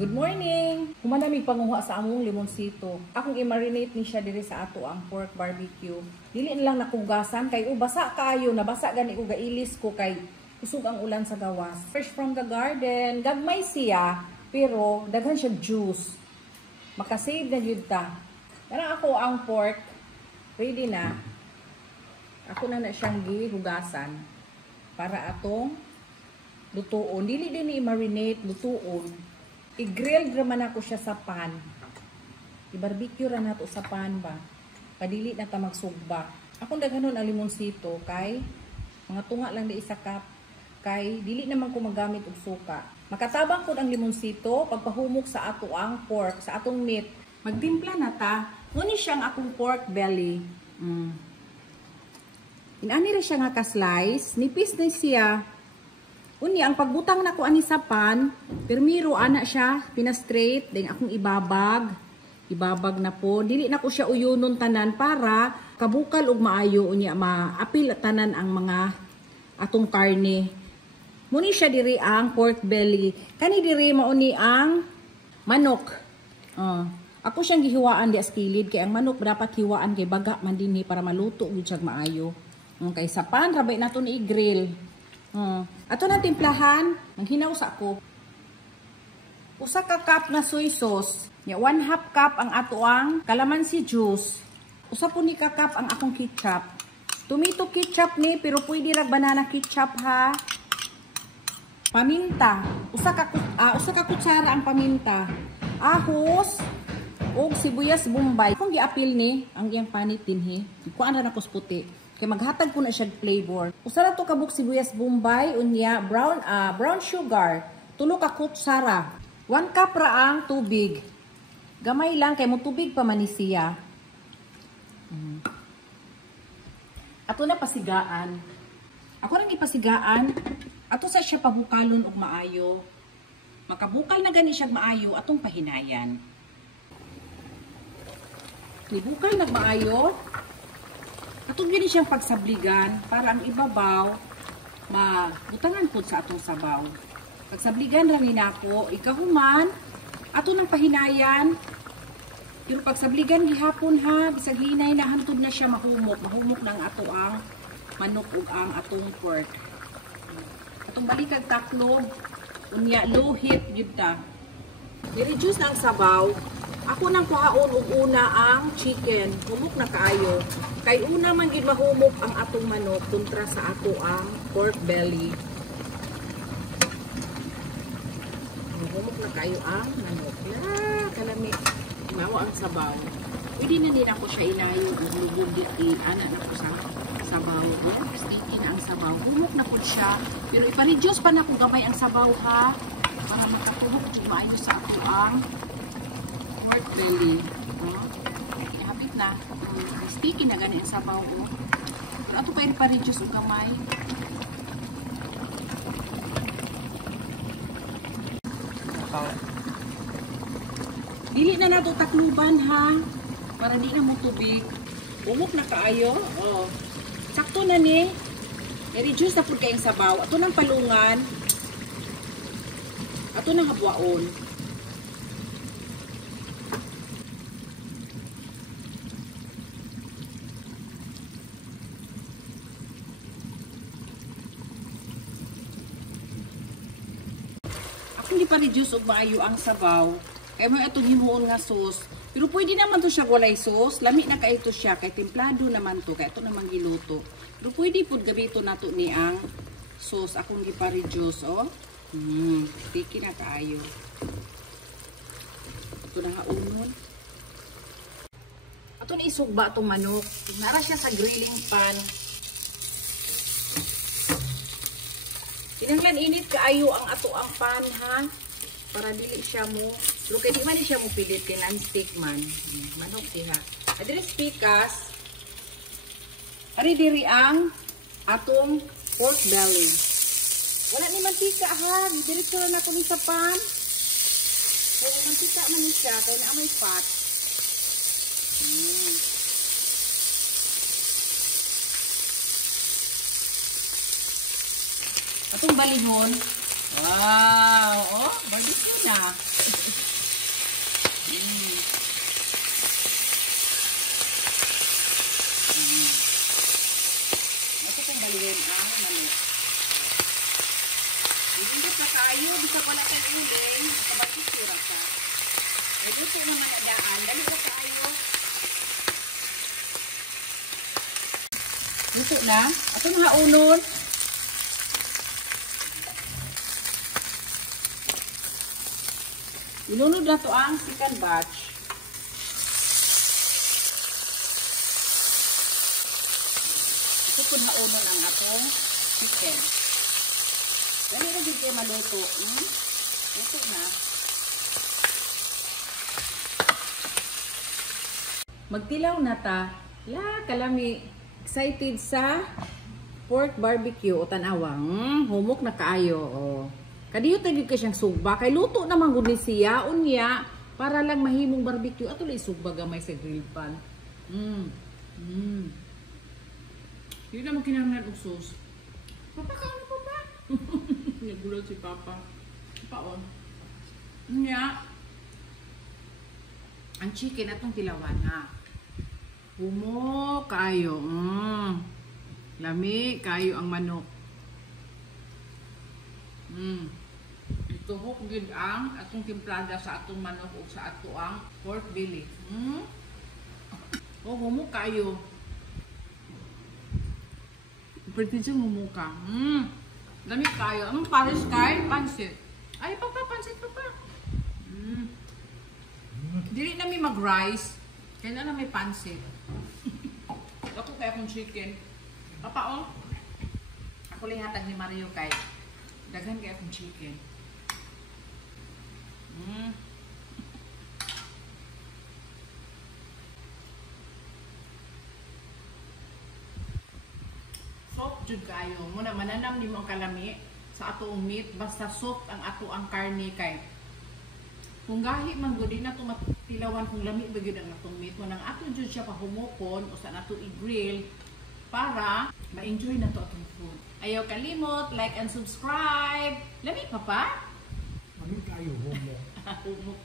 Good morning! Humanamig panguha sa among limonsito. Akong i-marinate ni siya diri sa ato ang pork barbecue. Dili lang nakugasan kay basa kayo, nabasa gani ko gailis ko kay usog ang ulan sa gawas. Fresh from the garden, gagmay siya pero daghan siya juice. Makasave na jud ta. Kana ako ang pork ready na. Ako na siyang gihugasan para atong lutuon. Dili din i-marinate, lutuon. I-grill naman ako siya sa pan. I-barbecue ra nato sa pan ba. Padili na ta magsugba. Akong daghanon ang limonsito kay mga tunga lang di isa cup. Kay dili naman ko magamit og suka. Makatabang ko ang limonsito pagpahumok sa ato ang pork, sa atong meat. Magtimpla na ta. Nguni siyang akong pork belly. Inani ra siya nga ka-slice, nipis na siya. Unya, ang pagbutang na ko ani sa pan, permiro ana siya, pina-straight, then akong ibabag na po. Dili na ko siya uyunon tanan para kabukal ug maayo, unya, maapil tanan ang mga atong karne. Muni siya diri ang pork belly. Kani diri mauni ang manok. Ako siyang gihiwaan di as kilid, kay ang manok dapat hiwaan kay baga man dinhi para maluto ug siya maayo. Kay sa pan, rabay nato ni i-grill. Ato na timplahan, manghinaus ako. Usa ka cup na soy sauce. 1/2 cup ang ato ang calamansi juice. Usa po ni ka cup ang akong ketchup. Tomato ketchup ni, pero pwede ra banana ketchup ha. Paminta. Usa ka kutsara ang paminta. Ahos ug sibuyas bombay. Kung giapil ni, ang iyang panit dinhi. Kuan ra na kus puti. Kay maghatag ko na siya flavor. Usa ra to kabuk sibuyas bombay, unya brown sugar, 3 ka kutsara. 1 cup ra ang tubig. Gamay lang kay mo tubig pa man ni siya. Ato na pasigaan. Ako nang ipasigaan, ato sa siya pabukalon og maayo. Makabukal na gani siya maayo atong pahinayan. Nibukal nag maayo. Atong gini siyang pagsabligan para ang ibabaw mabutangan po sa atong sabaw. Pagsabligan lang nako, ikahuman, ato nang pahinayan. Pero pagsabligan gihapon ha, bisag hinay na hantod na siya mahumok ng ato ang manok ug ang atong pork. Atong balikag taklog, unya low heat gyud ta. I-reduce na ang sabaw. Ako nang kuhaon og una ang chicken, humok na kaayo. Kay una man gid mahumok ang atong manok kontra sa ato ang pork belly. Humok na kaayo ang manok. Kalami. Mawa ang sabaw. Pwede na din ako siya inayo ug lubog di ana na ko sa sabaw. Sticky na ang sabaw. Humok na pud siya, pero ipa-reduce pa na ko gamay ang sabaw ha para makatuhok ug maayo sa ato ang pork belly. Ihapit na. Sticky na gani ang sabaw ko. Pero ato pa i-reduce og gamay. Dili na nato takluban ha. Para di na mo tubig. Umok na kaayo. Sakto na ni. I-reduce na pud kay ang sabaw. Ato nang palungan. Ato nang habwaon. Hindi pa reduce og maayo ang sabaw. Kaya mo itong himuon nga sauce. Pero pwede naman to siya walay sauce. Lami na kay ito siya. Kay templado naman to. Kaya ito naman giluto. Pero pwede po gabito na to ni ang sauce. Akong gipa-reduce. Sticky na kaayo. Ito na haunon. Ito na isugba itong manok. Nara siya sa grilling pan. Kinanglan init kaayo ang ato ang pan ha. Para dili siya mo. Pero kaya di man siya mo pilit kay non-stick man. Manok diha. Adres pikas. Ari diri ang atong pork belly. Wala ni mantika ha. Diretso na ko ni sa pan. Kaya mantika man ni siya kay naa may fat. Atong balihon. Wow! Oh, barbecue na. uling, kabalik sura ka. Nagluto ng manadaan, dali ko kaayo. Luto na. Ato mga unon. Ilunod na to ang second batch. Ito po na unon ang atong chicken. Dali na dito maluto. Luto na. Magtilaw na ta. Kalami. Excited sa pork barbecue o tanawang. Humok na kaayo. Oh. Kadiyo tagid ka siyang sugba. Kay luto naman gud ni siya. Unya. Para lang mahimong barbecue. Ato lang sugba gamay sa grill pan. Yun naman kinahanglan og sauce. Papa, kaano pa ba? Nagulat si Papa. Papa, on. Nga. Ang chicken atong tilawan, ha? Humo, kayo. Lami, kayo ang manok. Ituhok gid ang atong timplada sa atong manok o sa ato ang pork belly. Oh, humo kayo. Pretty siya mumuka. Dami kayo. Anong pares kay? Pansit. Ay, papa, pansit papa. Dili na may mag-rice. Kaya na may pansit. Ako kaya akong chicken. Papa, oh. Ako lihatag ni Mario kay. Daghan kaya akong chicken. Soft jud kayo. Muna mananam nimo ang kalami sa atong meat basta soft ang ato ang karne kay. Kung gahi man gud na to matilawan kung lami ba gyud ang atong meat mo nang ato jud siya pahumokon o sa nato i-grill para ma-enjoy na to atong food. Ayaw kalimot, like and subscribe. Lami pa pa? Lami kayo, humok. Humok.